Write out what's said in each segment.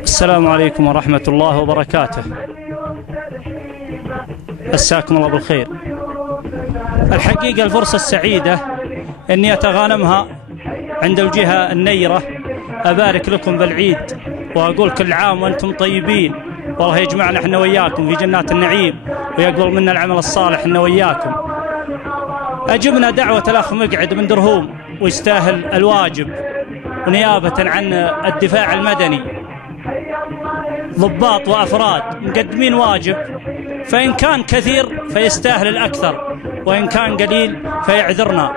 السلام عليكم ورحمة الله وبركاته. مساكم الله بالخير. الحقيقة الفرصة السعيدة أني أتغانمها عند الجهة النيرة، أبارك لكم بالعيد وأقول كل عام وأنتم طيبين، والله يجمعنا احنا وياكم في جنات النعيم ويقبل منا العمل الصالح احنا وياكم. أجبنا دعوة الأخ مقعد بن درهوم ويستاهل الواجب، ونيابة عن الدفاع المدني ضباط وأفراد مقدمين واجب، فإن كان كثير فيستاهل الأكثر، وإن كان قليل فيعذرنا.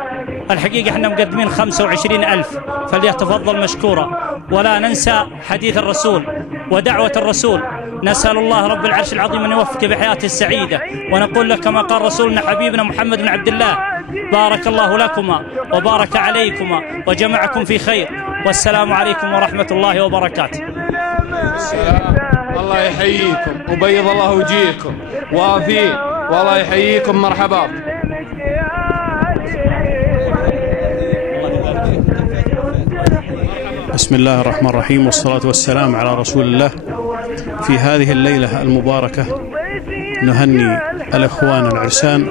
الحقيقة احنا مقدمين 25,000، فليتفضل مشكورا. ولا ننسى حديث الرسول ودعوة الرسول، نسأل الله رب العرش العظيم أن يوفق بحياته السعيدة، ونقول لك كما قال رسولنا حبيبنا محمد بن عبد الله: بارك الله لكما وبارك عليكما وجمعكم في خير، والسلام عليكم ورحمة الله وبركاته. الله يحييكم وبيض الله وجيهكم وافين، والله يحييكم. مرحبا. بسم الله الرحمن الرحيم، والصلاة والسلام على رسول الله. في هذه الليلة المباركة نهني الإخوان العرسان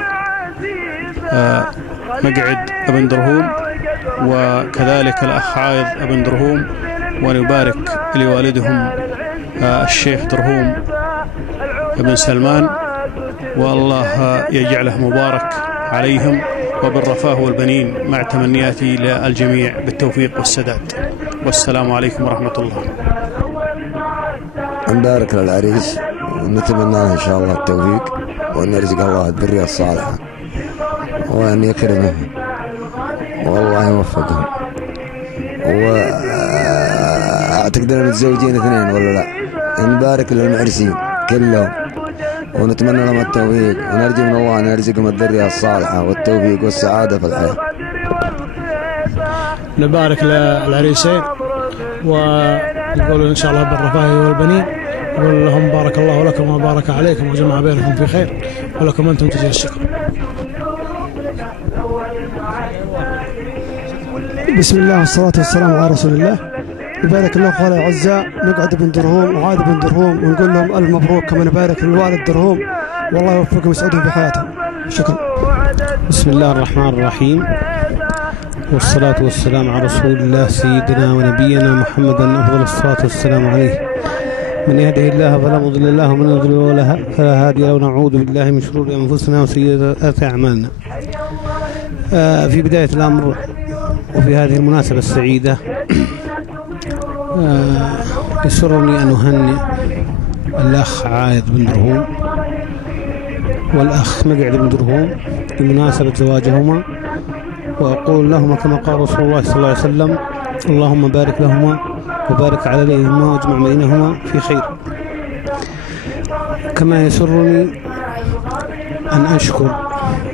مقعد بن درهوم وكذلك الأخ عايض بن درهوم، ونبارك لوالدهم الشيخ درهوم بن سلمان، والله يجعله مبارك عليهم وبالرفاه والبنين، مع تمنياتي للجميع بالتوفيق والسداد. والسلام عليكم ورحمة الله. نبارك للعريس ونتمنى له إن شاء الله التوفيق، وأن يرزق الله الذرية الصالحة، وأن يكرمهم والله يوفقهم. وأعتقد أن متزوجين 2 ولا لا؟ نبارك للمعرسين كلهم ونتمنى لهم التوفيق، ونرجو من الله أن يرزقهم الذرية الصالحة والتوفيق والسعادة في الحياة. نبارك للعريسين ونقول إن شاء الله بالرفاه والبنين، نقول لهم بارك الله لكم وبارك عليكم وجمع بينكم في خير، ولكم أنتم جزيل الشكر. بسم الله والصلاة والسلام على رسول الله. نبارك الله أخواني الأعزاء مقعد بن درهوم وعايض بن درهوم، ونقول لهم ألف مبروك. كما نبارك للوالد درهوم، والله يوفقهم ويسعدهم في حياتهم. شكرا. بسم الله الرحمن الرحيم، والصلاة والسلام على رسول الله سيدنا ونبينا محمد، أفضل الصلاة والسلام عليه. من يهده الله فلا مضل له، ومن يضلل فلا هادي له، ونعوذ بالله من شرور أنفسنا وسيئات أعمالنا. في بداية الأمر وفي هذه المناسبة السعيدة يسرني أن أهنئ الأخ عايض بن درهوم والأخ مقعد بن درهوم بمناسبة زواجهما، وأقول لهما كما قال رسول الله صلى الله عليه وسلم: اللهم بارك لهما وبارك عليهما واجمع بينهما في خير. كما يسرني أن أشكر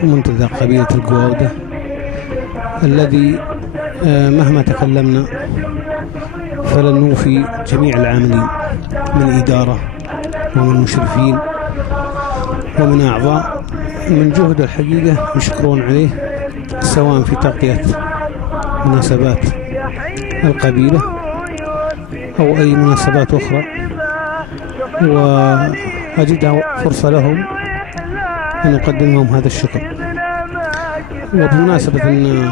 منتدى قبيلة القواودة الذي مهما تكلمنا فلن نوفي جميع العاملين من إدارة ومن مشرفين ومن أعضاء من جهد الحقيقة يشكرون عليه، سواء في تغطية مناسبات القبيلة أو أي مناسبات أخرى، وأجد فرصة لهم أن أقدم لهم هذا الشكر. وبمناسبة أن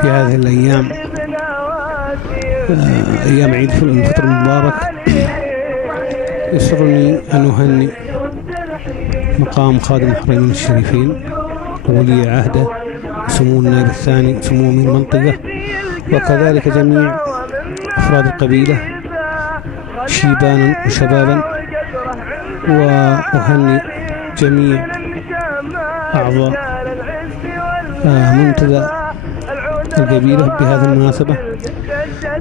في هذه الأيام أيام عيد الفطر المبارك، يسرني أن أهنئ مقام خادم الحرمين الشريفين وولي عهده سمو النائب الثاني سمو أمير المنطقة، وكذلك جميع أفراد القبيلة شيبانا وشبابا، وأهنئ جميع أعضاء منتدى القبيلة بهذه المناسبة،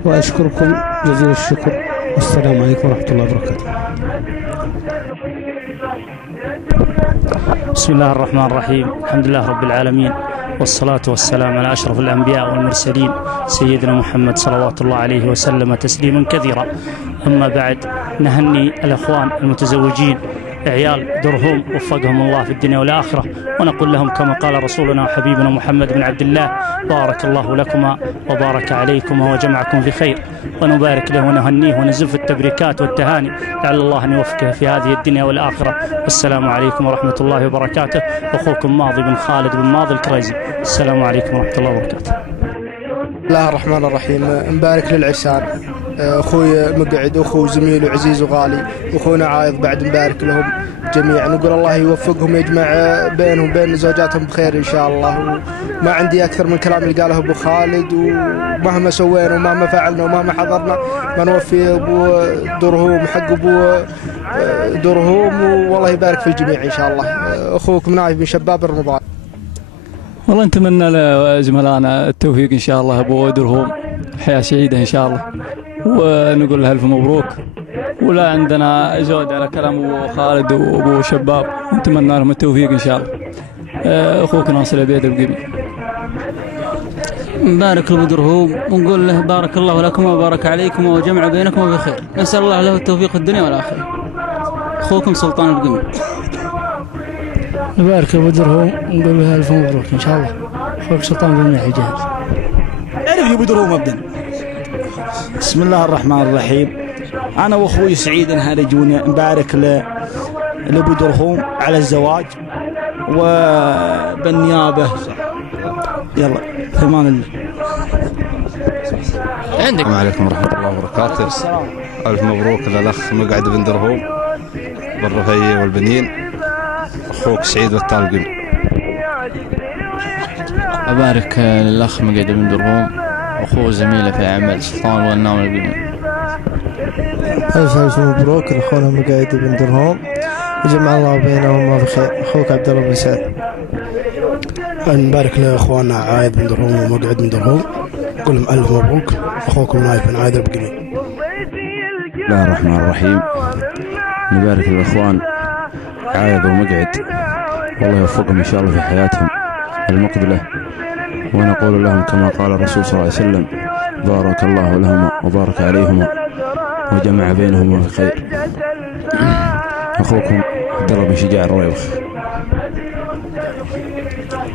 وأشكركم جزيل الشكر، والسلام عليكم ورحمة الله وبركاته. بسم الله الرحمن الرحيم، الحمد لله رب العالمين، والصلاة والسلام على أشرف الأنبياء والمرسلين سيدنا محمد صلوات الله عليه وسلم تسليما كثيرا. أما بعد، نهني الأخوان المتزوجين عيال درهم وفقهم الله في الدنيا والآخرة، ونقول لهم كما قال رسولنا وحبيبنا محمد بن عبد الله: بارك الله لكما وبارك عليكما وجمعكم في خير. ونبارك له ونهنيه ونزف التبريكات والتهاني، لعل الله أن يوفقه في هذه الدنيا والآخرة. والسلام عليكم ورحمة الله وبركاته. أخوكم ماضي بن خالد بن ماضي الكريزي. السلام عليكم ورحمة الله وبركاته. بسم الله الرحمن الرحيم. مبارك للعرسان، اخوي مقعد واخوي زميل وعزيز وغالي واخونا عايض، بعد مبارك لهم جميعا، نقول الله يوفقهم يجمع بينهم بين زوجاتهم بخير ان شاء الله. وما عندي اكثر من كلام اللي قاله ابو خالد، ومهما سوينا ومهما فعلنا ومهما حضرنا ما نوفي ابو درهم حق ابو درهم، والله يبارك في الجميع ان شاء الله. اخوكم نايف بن شباب رمضان. والله نتمنى لزملائنا التوفيق ان شاء الله، ابو درهم حياه سعيده ان شاء الله، ونقول له الف مبروك. ولا عندنا زود على كلام ابو خالد وابو شباب، نتمنى لهم التوفيق ان شاء الله. اخوك ناصر عبيد القبي. نبارك له درهم ونقول له بارك الله لكم وبارك عليكم وجمع بينكم بخير، نسال الله له التوفيق في الدنيا والاخره. اخوكم سلطان القبي. نبارك ابو درهم ونقول له الف مبروك ان شاء الله. اخوك سلطان بن الحجاز. اعرف ابو درهم ابدا. بسم الله الرحمن الرحيم. انا واخوي سعيد الهارجوني نبارك لابو درهم على الزواج وبالنيابه. يلا في امان الله. السلام عليكم ورحمه الله وبركاته. الف مبروك للاخ مقعد بن درهم بالرفية والبنين، اخوك سعيد والطالقين. أبارك للأخ مقعد بن درهم وأخوه زميله في عمل سلطان والنام القمي. ألف مبروك لأخونا مقعد بن درهم وجمع الله بينهما بخير. أخوك عبد الله بن سعد. نبارك لأخواننا عايد بن درهم ومقعد بن درهم، نقول لهم ألف مبروك. أخوكم نايف بن عايد القمي. بسم الله الرحمن الرحيم. نبارك للأخوان عايد ومقعد، والله يوفقهم إن شاء الله في حياتهم المقبلة، ونقول لهم كما قال الرسول صلى الله عليه وسلم: بارك الله لهما وبارك عليهما وجمع بينهما في خير. أخوكم عبد الله بن شجاع الرويبخ.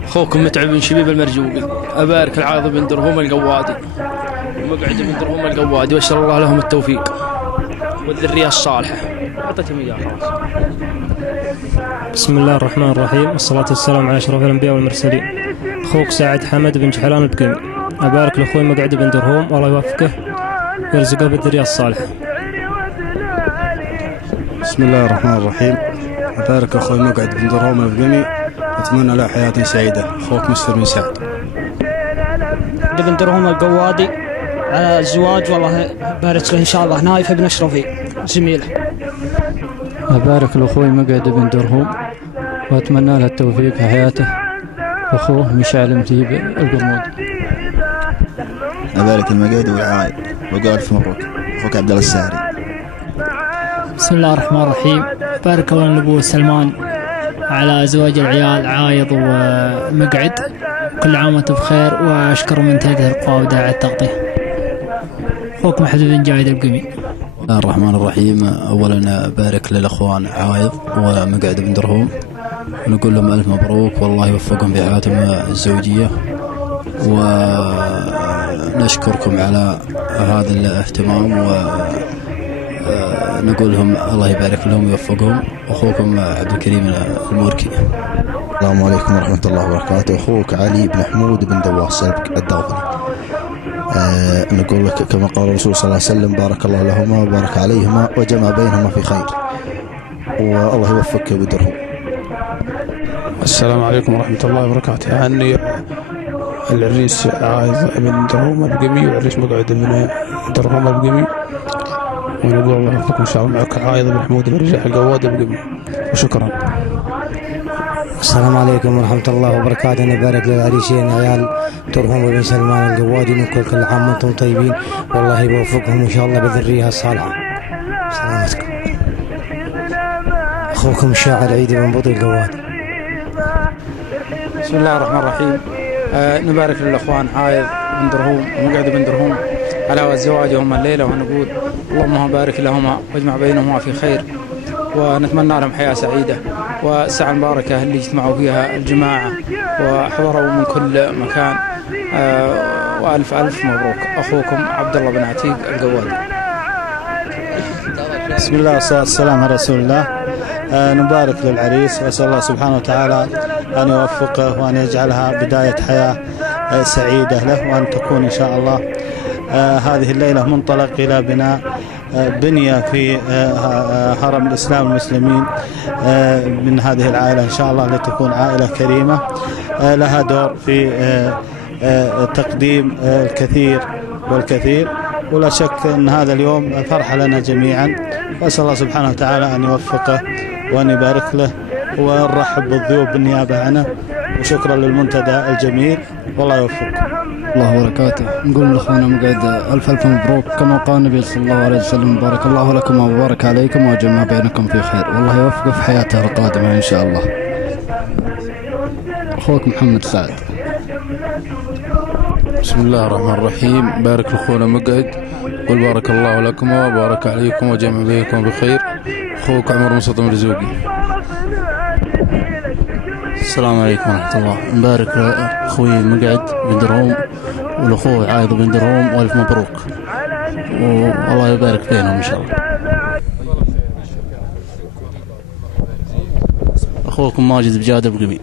أخوكم متعب بن شبيب المرجوقي. أبارك العايض بن درهم القوادي ومقعد بن درهم القوادي، وأسأل الله لهم التوفيق والذرية الصالحة. أعطيتهم إياه خلاص. بسم الله الرحمن الرحيم، والصلاة والسلام على أشرف الأنبياء والمرسلين. أخوك سعد حمد بن جحلان البقمي. أبارك لأخوي مقعد بن درهم، والله يوفقه ويرزقه بالذرية الصالحة. بسم الله الرحمن الرحيم. أبارك أخوي مقعد بن درهم البقمي، أتمنى له حياة سعيدة. أخوك مسفر بن سعد. بن درهم القوادي على الزواج، والله بارك له إن شاء الله. نايف بن أشرفي زميله. أبارك لأخوي مقعد بن درهم وأتمنى له التوفيق في حياته، أخوه مشعل متيب القرمودي. أبارك المقعد والعايد وقال ألف مبروك. أخوك عبد الله الساري. بسم الله الرحمن الرحيم. بارك الله لأبو سلمان على زواج العيال عايض ومقعد، كل عام وانتم بخير، وأشكر من تهدئ القوى وداعي التغطية. أخوك محمد بن جايد القمي. بسم الله الرحمن الرحيم. أولا بارك للأخوان عايض ومقعد بن درهم، ونقول لهم ألف مبروك، والله يوفقهم في حياتهم الزوجية، ونشكركم على هذا الاهتمام، ونقول لهم الله يبارك لهم ويوفقهم. أخوكم عبد الكريم الموركي. السلام عليكم ورحمة الله وبركاته. أخوك علي بن حمود بن دواس الدغفلي. نقول لك كما قال الرسول صلى الله عليه وسلم: بارك الله لهما وبارك عليهما وجمع بينهما في خير، والله يوفقك بدرهم. السلام عليكم ورحمة الله وبركاته. أهني العريس عايض بن درهم البقمي والعريس مقعد من درهم البقمي، ونقول الله يوفقكم إن شاء الله. معك عايض بن حمود بن رجاح القواد البقمي، وشكرا. السلام عليكم ورحمة الله وبركاته. نبارك للعريسين عيال درهم وبن سلمان القوادي، نقول كل عام وانتم طيبين، والله يوفقهم إن شاء الله بالذرية الصالحة. سلامتكم. أخوكم الشاعر عيد بن بطي القوادي. بسم الله الرحمن الرحيم. نبارك للأخوان عايض بن درهم ومقعد بن درهم على زواجهم الليلة، ونقول اللهم بارك لهما واجمع بينهما في خير، ونتمنى لهم حياة سعيدة والساعة المباركة اللي اجتمعوا فيها الجماعة وحضروا من كل مكان. وألف ألف مبروك. أخوكم عبد الله بن عتيق القوادي. بسم الله والصلاة والسلام على رسول الله. نبارك للعريس وأسأل الله سبحانه وتعالى أن يوفقه وأن يجعلها بداية حياة سعيدة له، وأن تكون إن شاء الله هذه الليلة منطلق إلى بناء بنية في هرم الإسلام المسلمين من هذه العائلة إن شاء الله، لتكون عائلة كريمة لها دور في تقديم الكثير والكثير. ولا شك أن هذا اليوم فرحة لنا جميعا، وأسأل الله سبحانه وتعالى أن يوفقه وأن يبارك له، ونرحب بالضيوف بالنيابة عنه، وشكرا للمنتدى الجميل والله يوفقكم. الله وبركاته. نقول لأخونا مقعد ألف ألف مبروك، كما قال النبي صلى الله عليه وسلم بارك الله لكم وبارك عليكم وجمع بينكم في خير، والله يوفقه في حياته القادمة إن شاء الله. أخوك محمد سعد. بسم الله الرحمن الرحيم. بارك لأخونا مقعد، قل بارك الله لكم وبارك عليكم وجمع بينكم بخير. أخوك عمر مصطفى مرزوقي. السلام عليكم ورحمة الله. مبارك لأخوي مقعد بن درهوم والأخوه عايض بن درهوم وألف مبروك، والله يبارك بينهم إن شاء الله. أخوكم ماجد بجادر بقمي.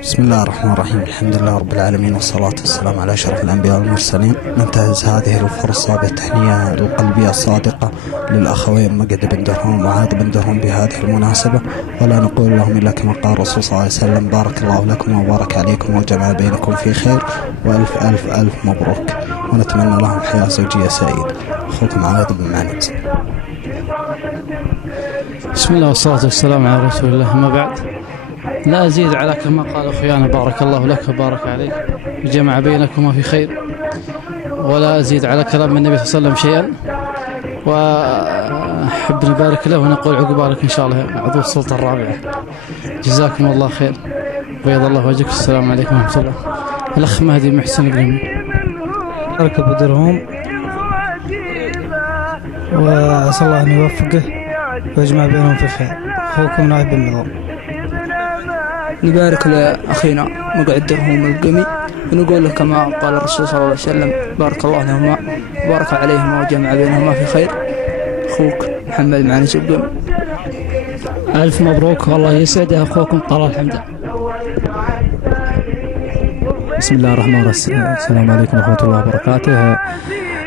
بسم الله الرحمن الرحيم. الحمد لله رب العالمين، والصلاة والسلام على أشرف الأنبياء والمرسلين. ننتهز هذه الفرصة بالتحية القلبية الصادقة للأخوين مقعد بن درهوم وعايض بن درهوم بهذه المناسبة، ولا نقول لهم إلا كما قال الرسول صلى الله عليه وسلم بارك الله لكم وبارك عليكم وجمع بينكم في خير، وألف ألف ألف مبروك، ونتمنى لهم حياة زوجية سعيدة. أخوكم عايض بن معند. بسم الله والصلاة والسلام على رسول الله. ما بعد، لا أزيد على كما قال أخويانا بارك الله لك وبارك عليك وجمع بينكما في خير، ولا أزيد على كلام النبي صلى الله عليه وسلم شيئا، وأحب نبارك له ونقول عقبالك إن شاء الله عضو السلطة الرابعة. جزاكم الله خير، بيض الله وجهك. السلام عليكم ورحمة الله. الأخ مهدي محسن بن بارك بدرهم، وأسأل الله أن يوفقه ويجمع بينهم في خير. أخوكم نايف بن نظام. نبارك لأخينا مقعد درهوم القمي، ونقول له كما قال الرسول صلى الله عليه وسلم بارك الله لهما وبارك عليهما وجمع بينهما في خير. أخوك محمد معنس القمي. ألف مبروك، والله يسعده. أخوكم طلال حمدان. بسم الله الرحمن الرحيم. السلام عليكم ورحمة الله وبركاته.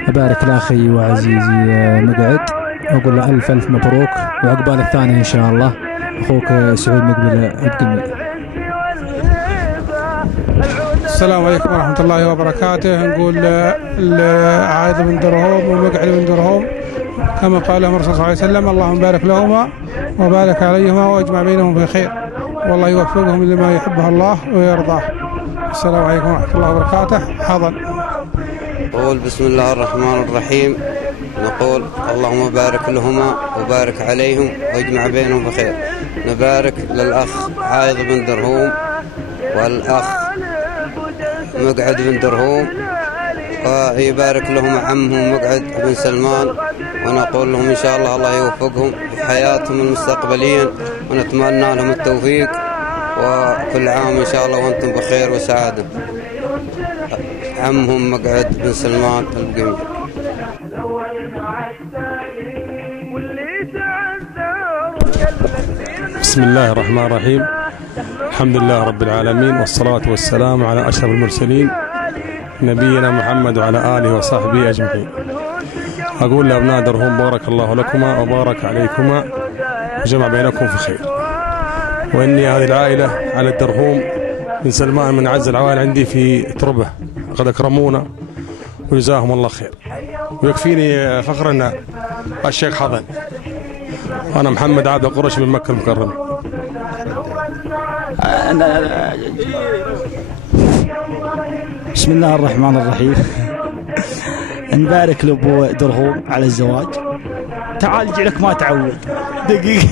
أبارك لأخي وعزيزي مقعد، وأقول له ألف ألف مبروك وعقبال الثاني إن شاء الله. أخوك سعود مقبل القمي. السلام عليكم ورحمة الله وبركاته. نقول عايض بن درهوم ومقعد بن درهوم كما قال الرسول صلى الله عليه وسلم اللهم بارك لهما وبارك عليهما واجمع بينهم في خير، والله يوفقهم لما يحبه الله ويرضاه. السلام عليكم ورحمة الله وبركاته. حاضر. نقول بسم الله الرحمن الرحيم. نقول اللهم بارك لهما وبارك عليهم واجمع بينهم بخير. نبارك للأخ عايض بن درهوم والأخ مقعد بن درهوم، ويبارك لهم عمهم مقعد بن سلمان، ونقول لهم إن شاء الله الله يوفقهم في حياتهم المستقبلية، ونتمنى لهم التوفيق، وكل عام إن شاء الله وأنتم بخير وسعادة. عمهم مقعد بن سلمان القمي. بسم الله الرحمن الرحيم. الحمد لله رب العالمين، والصلاة والسلام على أشرف المرسلين نبينا محمد وعلى آله وصحبه أجمعين. أقول لأبناء درهوم بارك الله لكما وبارك عليكما وجمع بينكم في خير. وإني هذه العائلة على الدرهوم بن سلمان من أعز العوائل عندي في تربة، قد أكرمونا وجزاهم الله خير. ويكفيني فخرنا الشيخ حضن. أنا محمد عبد القرش من مكة المكرمة. بسم الله الرحمن الرحيم. نبارك لأبو درهوم على الزواج. تعال جعلك ما تعود دقيقة.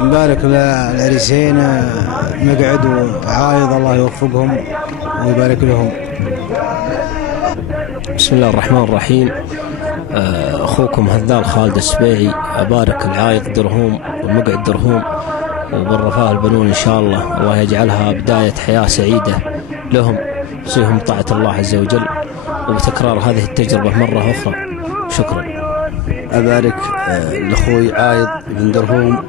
نبارك للعريسين مقعد وعايض، الله يوفقهم ويبارك لهم. بسم الله الرحمن الرحيم. أخوكم هذال خالد السبيعي، أبارك العايض درهوم والمقعد درهوم وبالرفاه البنون إن شاء الله. الله يجعلها بداية حياة سعيدة لهم، يصيهم طاعة الله عز وجل وبتكرار هذه التجربة مرة أخرى. شكرا. أبارك لأخوي عايض بن درهوم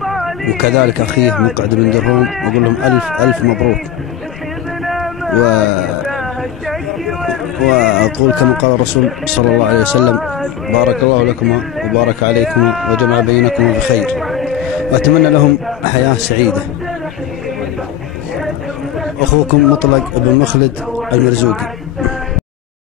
وكذلك أخيه مقعد بن درهوم، وأقول لهم ألف مبروك. وأقول كما قال الرسول صلى الله عليه وسلم: بارك الله لكم وبارك عليكم وجمع بينكم بخير، وأتمنى لهم حياة سعيدة. أخوكم مطلق بن مخلد المرزوقي.